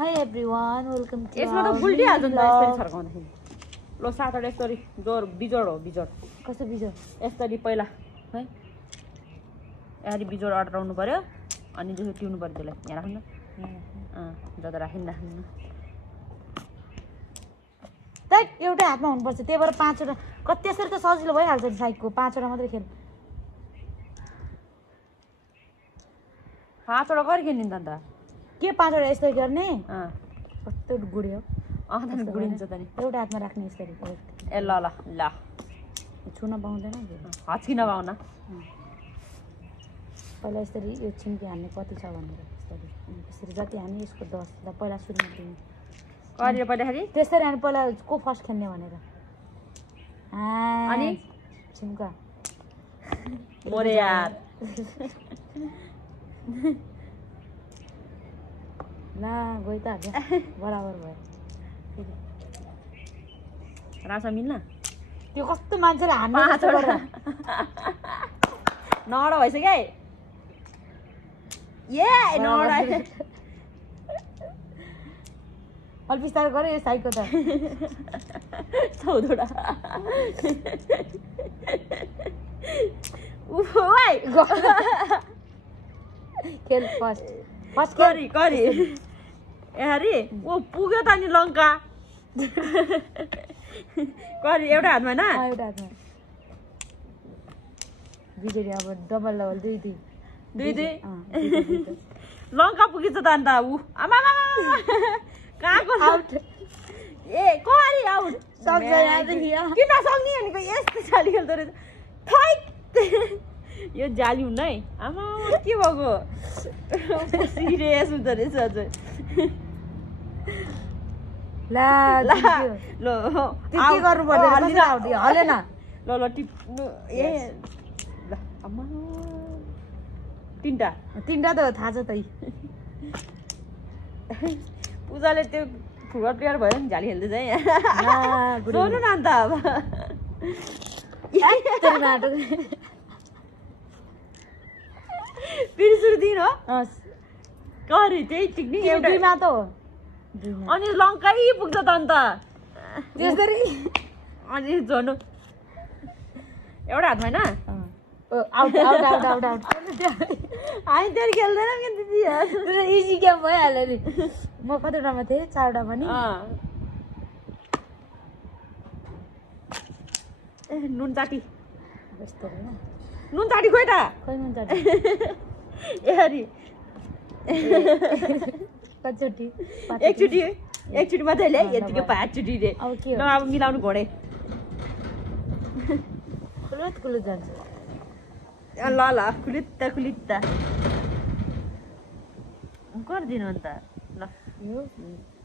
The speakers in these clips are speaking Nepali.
Hi everyone, welcome to यसमा त बुल्टी हाल्छ नि यसरी छर्काउँदाखेरि लो सातवटा यसरी जोर बिजोड हो बिजोड कस्तो बिजोड यसरी पहिला है यसरी बिजोड अड्राउनु पर्यो अनि त्यसो ट्युनु पर्यो त्यसलाई यहाँ राख्नु जता राख्नु त एउटै हातमा हुनुपर्छ त्यही भएर 5 वटा कति त्यसरी त सजिलो भइहाल्छ नि साइकको 5 वटा मात्रै खेल 5 वटा गरी खेल्ने त के 5 वटा यस्तै गर्ने कस्तो गुड्यो त गुडिन्छ त नि एउटा हातमा राख्ने यसरी ए ल ल ल छुन पाउँदैन हच्किन पाउन पहिला यसरी यो छिम्की हान्ने कति छ भनेर यसरी जति हाने यसको 10 ल पहिला सुरुमा दिनु गरेर पहिलाखेरि त्यसरी हाने पहिला को फर्स्ट खेल्ने भनेर अनि छिम्का मोरे यार ला गइ त बराबर भयो रासा मिल्न त्यो कस्तो मान्छेले हान्नु 5 वटा 9 वटा भइसक्यो ए 9 वटा अलि बिस्तारै गरे यो साइकको त 14 वटा ओइ खेल फर्स्ट करी करी हेरी ओ पुग्यो त नि लङ्का करी एउटा हातमा न एउटा हातमा बिजोडी अब डबल डबल दुई लङ्का पुगिन्छ त अन्त ऊ आमा कहाँको आउट ए करी आउट सक्छ यहाँदेखि किन सक्ने भनेको यस्तो जाली खेल्दो रहेछ ठैक यो जाली हुन्न है आमा के भएको सिरियस हुँदो रहेछ अझै ला लो के गर्नु पर्दैन हलेन ल ल टिप्नु ए ल आमा तीनटा त थाहा छ तै पूजाले त्यो फुटबल प्लेयर भयो नि झाली खेल्दै चाहिँ सोध्नु न अन्त अब फेरि सुरु दिन हो करी त्यही टिक्ने एउटैमा त हो अनि लङ्कै पुग्छ त अन्त त्यसरी अनि झोड्नु एउटा हातमा होइन out out out out out हामी त्यही खेल्दैन कि दिदी इजी गेम भइहाल्यो नि म कतिवटामा थिएँ 4 वटा पनि ए नुन चाटी यस्तो हैन नुन चाटी खोइ त खै नुन चाटी ए हरि कतिचोटि एकचोटि मात्रै ले यतिकै 5 चोटि रे अब के न अब मिलाउनु घोडे कुलुत जान्छ ल ल खुलित्ता गरिदिनु अन्त ल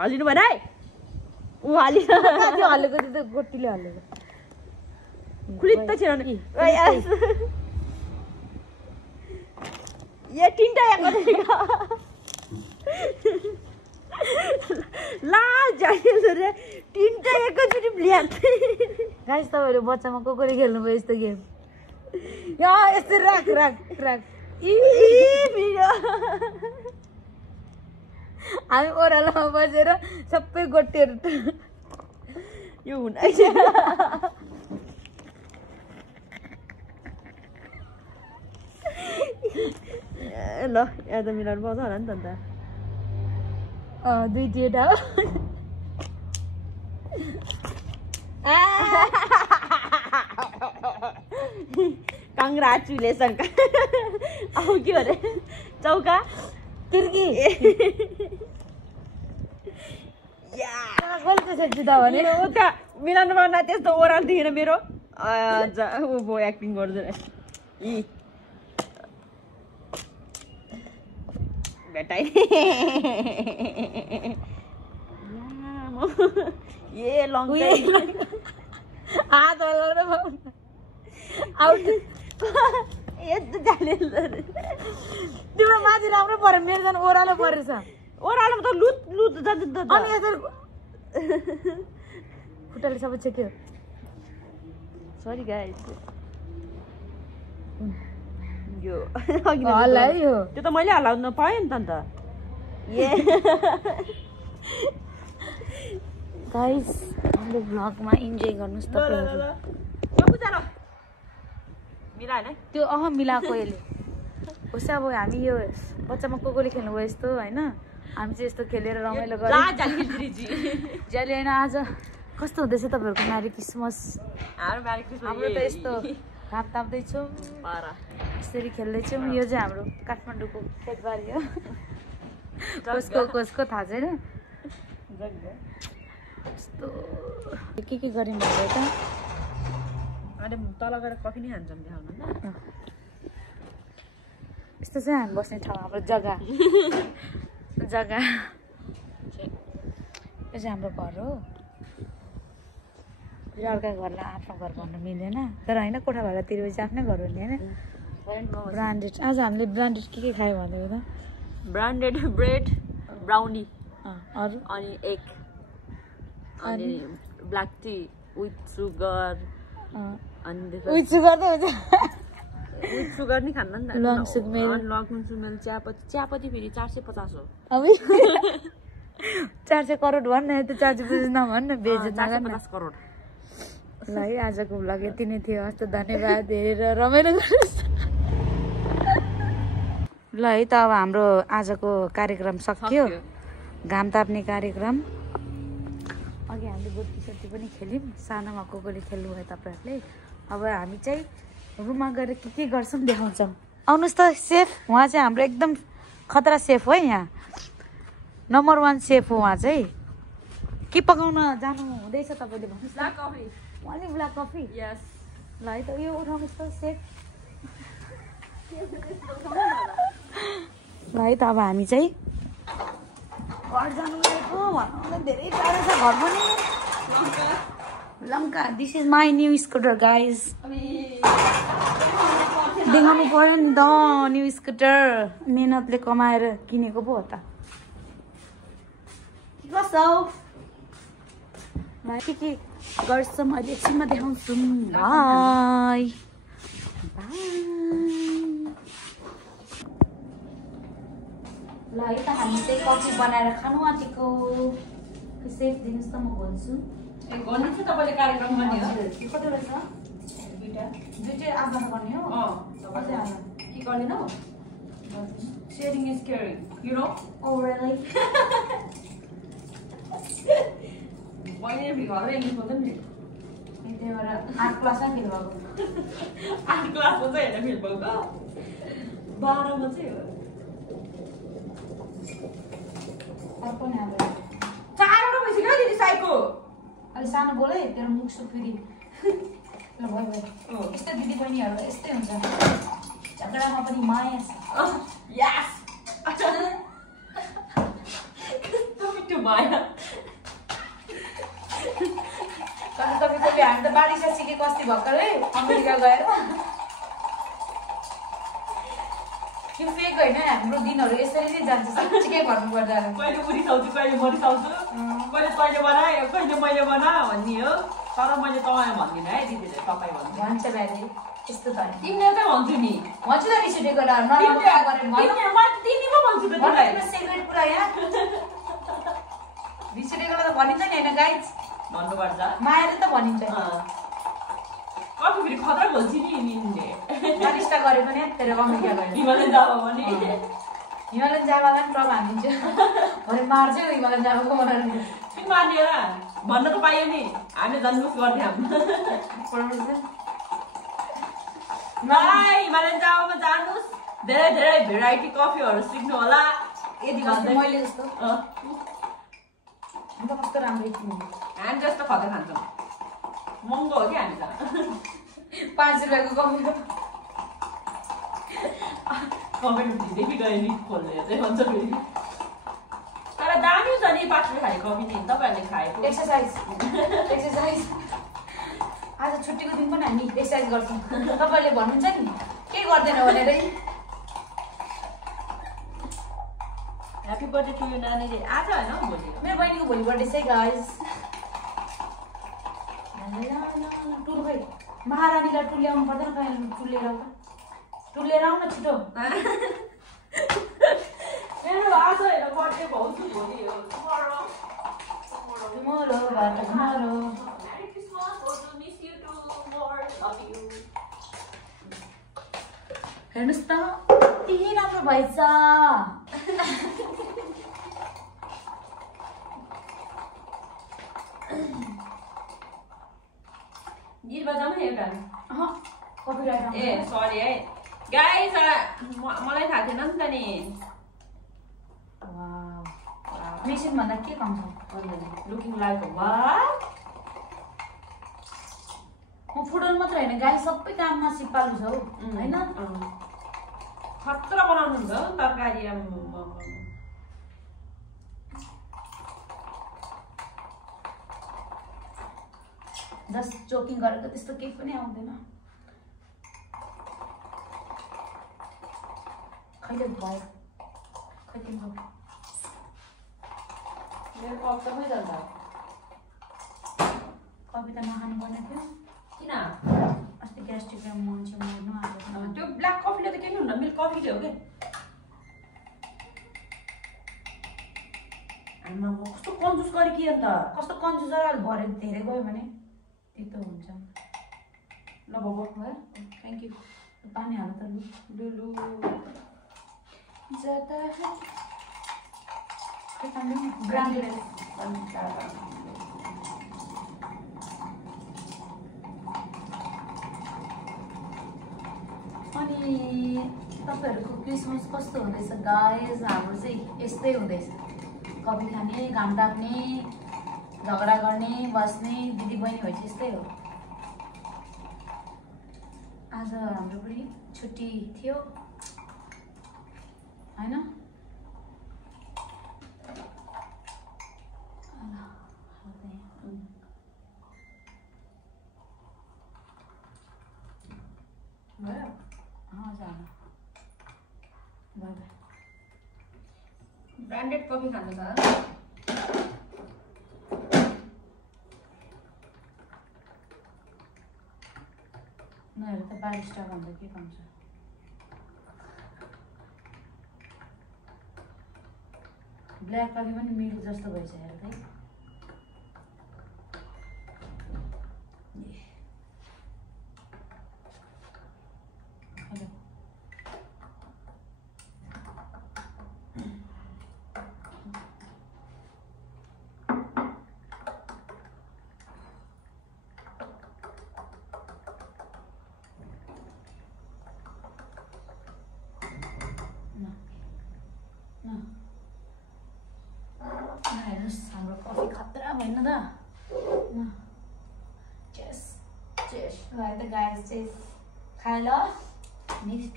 हालिनु भन है ऊ हलेको त्यो गोटीले हलेको खुलित्ता छिराउनु ए तीनटा ला जाइल रे तीनटा एकैचोटि ब्ल्याक गाइस तपाईहरु बच्चामा कोकोले खेल्नु भयो यस्तो गेम या यसरी राख हामी ओरालोमा बसेर सबै गोटीहरु यो हुन ल यहाँ त मिलाउनु पाउँछ होला नि त अन्त दुई दिएटा कङ्ग्रेचुलेसन अब के अरे चौका तिर्की मिलाउनु पर्दा त्यस्तो ओह्रालो थिएन मेरो ऊ एक्टिङ गर्दैन भेटाइ ए लङ्कै हात आउट यस्तो जाले तिम्रो माथि राम्रो पर्यो मेरो झन् ओह्रालो परेछ ओह्रालोमा त लुत जान्छ त अनि यसरी खुट्टाले सबै छेक्यो सरी गाइस यो हल्ला है यो त्यो त मैले हल्लाउन पाएँ नि त अन्त ए गाइस हाम्रो भ्लगमा इन्जोय गर्नुस् तपाईँहरू त्यो मिलाएको यसले होस् अब हामी यो बच्चामा कोले खेल्नु भयो यस्तो होइन हामी चाहिँ यस्तो खेलेर रमाइलो गर्यो ज्याली होइन आज कस्तो हुँदैछ तपाईँहरूको म्यारी क्रिसमस हाम्रो त यस्तो घाम ताप्दैछौँ यसरी खेल्दैछौँ यो चाहिँ हाम्रो काठमाडौँको खेतबारी हो कसको थाहा छैन यस्तो के गर्यौँ भयो त अनि तल गएर कफी नै खान्छौँ देखाउनु ल यस्तो चाहिँ हामी बस्ने ठाउँ हाम्रो जग्गा यो चाहिँ हाम्रो घर हो अर्का घरलाई आफ्नो घर भन्नु मिल्दैन तर होइन कोठा भाडा तिरेपछि आफ्नै घर हो नि होइन ब्रान्डेड आज हामीले ब्रान्डेड के खायो भनेको त ब्रान्डेड ब्रेड ब्राउनी अरू अनि एग अनि ब्ल्याक टी विथ सुगर अनि विथ सुगर त हुन्छ विथ सुगर नि खान्न नि त लङ सुकमेल चियापत्ती फेरि 450 हो अब 400 करोड भन्न त्यो 450 नभन्न बेच्नु 450 करोड ल है आजको भ्लग यति नै थियो हस् त धन्यवाद हेरेर रमाइलो गर्नुहोस् ल है त अब हाम्रो आजको कार्यक्रम सकियो घाम ताप्ने कार्यक्रम अघि हामीले गोटी सोटी पनि खेल्यौँ सानोमा कोले खेल्नुभयो तपाईँहरूले अब हामी चाहिँ रुममा गएर के गर्छौँ देखाउँछौँ आउनुहोस् त सेफ उहाँ चाहिँ हाम्रो एकदम खतरा सेफ हो यहाँ नम्बर 1 सेफ हो उहाँ चाहिँ के पकाउन जानु हुँदैछ तपाईँले भन्नुहोस् ब्ल्याक कफी उहाँले ब्ल्याक कफी यस ल है त यो उठाउनुहोस् त सेफ ल है त अब हामी चाहिँ घर जानु लागेको भन्नु धेरै टाढो छ घर पनि Lanka this is my new scooter guys देखाउनु पऱ्यो नि त न्यू स्कुटर मेहनतले कमाएर किनेको पो हो त कसो के गर्छौँ अहिले एकछिनमा देखाउँछु बाई ल है त हामी चाहिँ कफी बनाएर खानु आँटेको सेफ दिनुहोस् त म भन्छु गर्नु छ तपाईँले कार्यक्रम गर्ने हो कतिवटा छ दुइटै आफ्नो गर्ने हो के गर्दैनौ sharing is caring you know oh really मैले घरै इङ्ग्लिस बोल्दैन नि त्यही भएर 8 क्लासमा फेल भएको 8 क्लासमा चाहिँ हेर्न फेल भएको 12 मा चाहिँ हो अर्को नि हाम्रो 4 वटा भइसक्यो दिदी साइको अलि सानो बोले तेरो मुख सुफिरी ल भयो यस्तो दिदी बहिनीहरू यस्तै हुन्छ झगडामा पनि माया छ यस कस्तो मिठो माया तपाईँले हामी त बारिसा सिकेको अस्ति भर्खरै अमेरिका गएर यो फेक होइन हाम्रो दिनहरू यसरी नै जान्छ साँच्चीकै भन्नुपर्दा कहिले उरिसाउँछु कहिले मरिसाउँछु कहिले तैँले बना कहिले मैले बना भन्ने हो तर मैले तपाईँ भन्दिनँ है दिदीले तपाईँ भन्नु भन्छ ब्याले यस्तो त तिमीले त भन्छु नि भन्छु त रिस उठेको तिमी पो भन्छु त तिमीलाई सेक्रेट कुरा यहाँ रिस उठेकोलाई त भनिन्छ नि होइन गाइज भन्नुपर्छ मायाले त भनिन्छ कति फेरि खतरा बोल्छु नि निले बरिष्ठ गरे पनि तेरो अमेरिका गएर हिमालयन जाबा पनि हिमालयन जाबालाई पनि ट्रम हानिदिन्छु भरे मार्छ हिमालयन जाबाको बनाएर किन मार्ने होला भन्न त पाइयो नि हामीले जन्मुख गर्थ्यौँ हिमालयन जाबामा जानुहोस् धेरै धेरै भेराइटी कफीहरू सिक्नु होला यदि मैले जस्तो कस्तो राम्रो हामी जस्तो खतरा खान्छौँ महँगो हो कि हामी त 5 रुपियाँको कफी कमेन्ट दिँदै गयो नि खोल्ने चाहिँ भन्छ फेरि तर दामी छ नि 5 रुपियाँ खाने कफी नि तपाईँहरूले खाएको एक्सर्साइज आज छुट्टीको दिन पनि हामी एक्सर्साइज गर्छौँ तपाईँहरूले भन्नुहुन्छ नि के गर्दैन भनेर ह्याप्पी बर्थडे टु यु नानीले आज होइन भोलि मेरो बहिनीको भोलि बर्थडे चाहिँ गाइज टुल खै महारानीलाई टुल ल्याउनु पर्दैन कहिले टुलेर आउन छिटो मेरो आज होइन बर्थडे भाउजू भोलि हो भएर घुमाउनु। हेर्नुहोस् त कति राम्रो भएछ। गीत बजाउँ न एउटा। कपिराइट ए सरी है गाइस, मलाई थाहा थिएन नि त नि। मेसिन भन्दा के कम छ? Looking like what? म फुटबल मात्र होइन गाई सबै काममा सिपालु छ हौ होइन। खतरा बनाउनु हुन्छ हौ तरकारी। जस्ट जोकिङ गरेको त्यस्तो केही पनि आउँदैन। खैले भयो खै तिम्रो मेरो कप त खै जान्छ? कविता नखानु पर्ने थियो। किन? अस्ति ग्यास्ट्रिकमा मान्छे मर्नु आएको। त्यो ब्ल्याक कफीले त केही हुन्न, मिल्क कफीले हो कि। आमा कस्तो कन्जुस गरे कि अन्त। कस्तो कन्जुस र अलि भरे धेरै गयो भने त्यस्तो हुन्छ। ल बाबु भयो, थ्याङ्क यू। पानी हाल्नु त लुलु ज्यादा ब्रान्डेड अनि तपाईँहरूको क्रिसमस कस्तो हुँदैछ गाइस? हाम्रो चाहिँ यस्तै हुँदैछ। कफी खाने, घाम ताप्ने, झगडा गर्ने, बस्ने, दिदी बहिनी भएपछि यस्तै हो। आज हाम्रो पनि छुट्टी थियो होइन। ब्रान्डेड कफी खानु छ? नहेर त बारिस्टा भन्दा के कम छ। ब्ल्याक कफी पनि मिल्क जस्तो भएछ हेर त। हेर्नुहोस् हाम्रो कफी खतरा भएन त। चेस चेस भयो त गाइस, चेस खाए ल। Next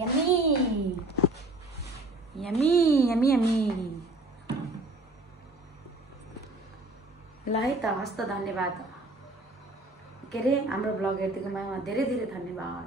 yummy yummy yummy yummy. ल है त, हस्त धन्यवाद। के अरे हाम्रो ब्लग हेरिदिएकोमा धेरै धेरै धन्यवाद।